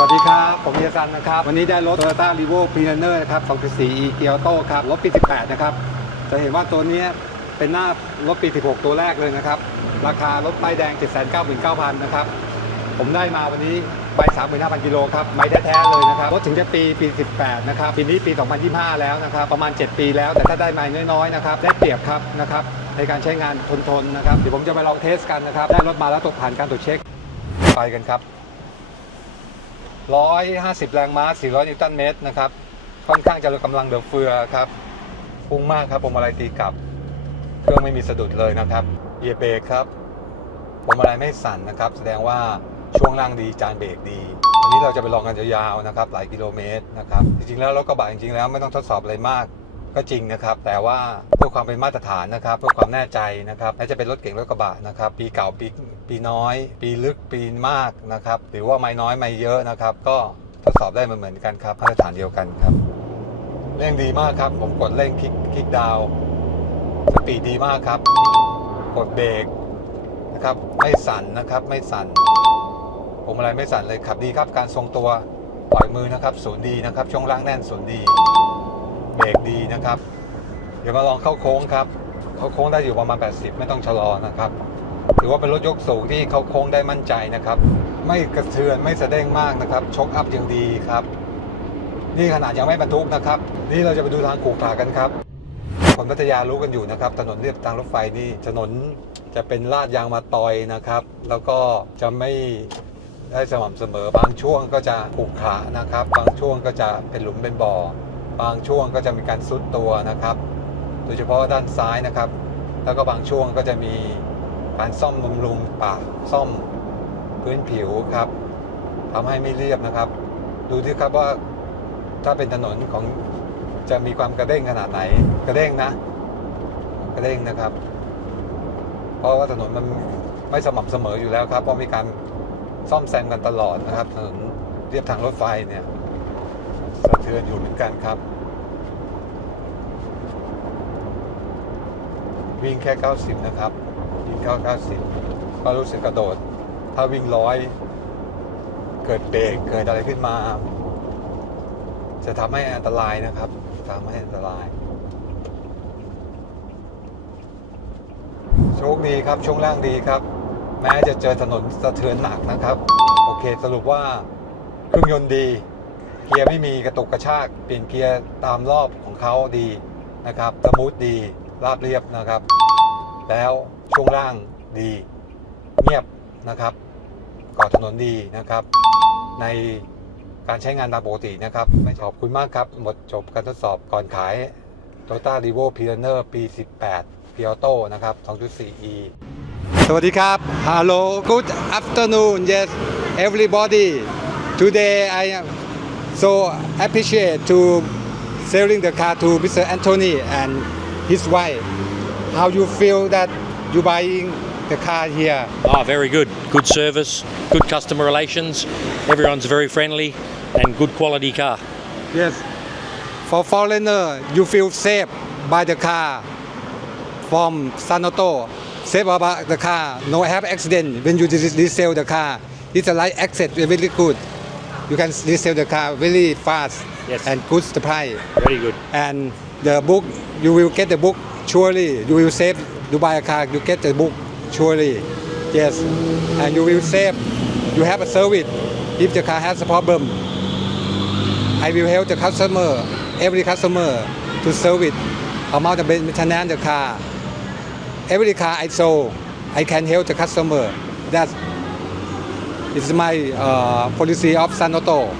วัสดีครับ ผมเฮียซันนะครับ วันนี้ได้รถ Toyota r e v o p r e n e r นะครับ2.4 e g i a Auto ครับ รถปี 18 นะครับ จะเห็นว่าตัวนี้เป็นหน้ารถปี 16 ตัวแรกเลยนะครับ ราคารถป้ายแดง 799,000 นะครับ ผมได้มาวันนี้ไป 35,000 กิโลครับ ไม่แท้ๆเลยนะครับ รถถึงจะปีปี 18 นะครับ ปีนี้ปี 2025 แล้วนะครับ ประมาณ 7 ปีแล้ว แต่ถ้าได้ไม่น้อยๆ นะครับ ได้เปรียบครับนะครับ ในการใช้งานทนๆ นะครับ เดี๋ยวผมจะไปลองเทสกันนะครับ ได้รถมาแล้วตกผ่านการตรวจเช็ค ไปกันครับ 150 แรงม้า 400 นิวตันเมตรนะครับ ค่อนข้างจะกำลังเดือเฟือครับพุ่งมากครับผมอะไรตีกลับ เครื่องไม่มีสะดุดเลยนะครับเหยียบเบรกครับผมอะไรไม่สั่นนะครับ แสดงว่าช่วงล่างดีจานเบรกดีวันนี้เราจะไปลองกันยาวๆนะครับ หลายกิโลเมตรนะครับ จริงๆแล้วรถกระบะจริงๆแล้วไม่ต้องทดสอบอะไรมากก็จริงนะครับ แต่ว่าเพื่อความเป็นมาตรฐานนะครับเพื่อความแน่ใจนะครับแม้จะเป็นรถเก่งรถกระบะนะครับ ปีเก่าปี ปีน้อย ปีลึกปีมากนะครับหรือว่าไม่น้อยไม่เยอะนะครับ ก็ทดสอบได้เหมือนกันครับมาตรฐานเดียวกันครับเร่งดีมากครับ ผมกดเร่งคลิกคลิกดาวสปีดดีมากครับ กดเบรกนะครับ ไม่สั่นนะครับ ไม่สั่นผมอะไรไม่สั่นเลยขับดีครับ การทรงตัวปล่อยมือนะครับศูนย์ดีนะครับ ช่วงล่างแน่นศูนย์ดี เบรกดีนะครับ เดี๋ยวมาลองเข้าโค้งครับ เข้าโค้งได้อยู่ประมาณ 80 ไม่ต้องชะลอนะครับ ถือว่าเป็นรถยกสูงที่เขาโค้งได้มั่นใจนะครับ ไม่กระเทือนไม่แสดงมากนะครับชกอัพยังดีครับ นี่ขนาดยังไม่บรรทุกนะครับ นี่เราจะไปดูทางขูขากันครับคนพัทยารู้กันอยู่นะครับ ถนนเรียบทางรถไฟนี่ถนนจะเป็นลาดยางมาตอยนะครับ แล้วก็จะไม่ได้สม่ำเสมอบางช่วงก็จะขรุขระนะครับ บางช่วงก็จะเป็นหลุมเป็นบ่อ บางช่วงก็จะมีการซุดตัวนะครับ โดยเฉพาะด้านซ้ายนะครับ แล้วก็บางช่วงก็จะมี การซ่อมบำรุงปากซ่อมพื้นผิวครับทำให้ไม่เรียบนะครับ ดูที่ครับว่าถ้าเป็นถนนของจะมีความกระเด้งขนาดไหน กระเด้งนะ กระเด้งนะครับ เพราะว่าถนนมันไม่สม่ำเสมออยู่แล้วครับ เพราะมีการซ่อมแซมกันตลอดนะครับ ถนนเรียบทางรถไฟเนี่ยสะเทือนอยู่เหมือนกันครับ วิ่งแค่ 90 นะครับ วิ่งเข้า90ก็รู้สึกกระโดด ถ้าวิ่งร้อย เกิดเบรกเกิดอะไรขึ้นมา จะทำให้อันตรายนะครับทำให้อันตราย โชคดีครับช่วงล่างดีครับ แม้จะเจอถนนสะเทือนหนักนะครับ โอเคสรุปว่าเครื่องยนต์ดี เกียร์ไม่มีกระตุกกระชาก เปลี่ยนเกียร์ตามรอบของเขาดีนะครับสมูทดีราบเรียบนะครับ แล้วช่วงล่างดีเงียบนะครับก่อถนนดีนะครับ ในการใช้งานตามปกตินะครับ ไม่ขอบคุณมากครับ หมดจบการทดสอบก่อนขาย Toyota r e v o p i o n e r ปี 18 p i a t o นะครับ 2.4e สวัสดีครับ Hello Good afternoon Yes everybody Today I am so appreciate to selling the car to Mr. Anthony and his wife How you feel that you buying the car here Oh, very good. Good service, good customer relations. Everyone's very friendly and good quality car. Yes For foreigner you feel safe by the car from Sanoto safe about the car no have accident when you re- resell the car it's a light access really good you can resell the car really fast Yes. and good supply. Very good. and the book you will get the book surely you will save you buy a car you get the book surely yes and you will save you have a service if the car has a problem I will help the customer every customer to service about the maintenance the car every car I sold I can help the customer that is my uh, policy of Sanoto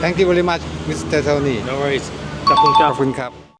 Thank you very much Mr. Tony No worries. Kapung ขอบคุณครับ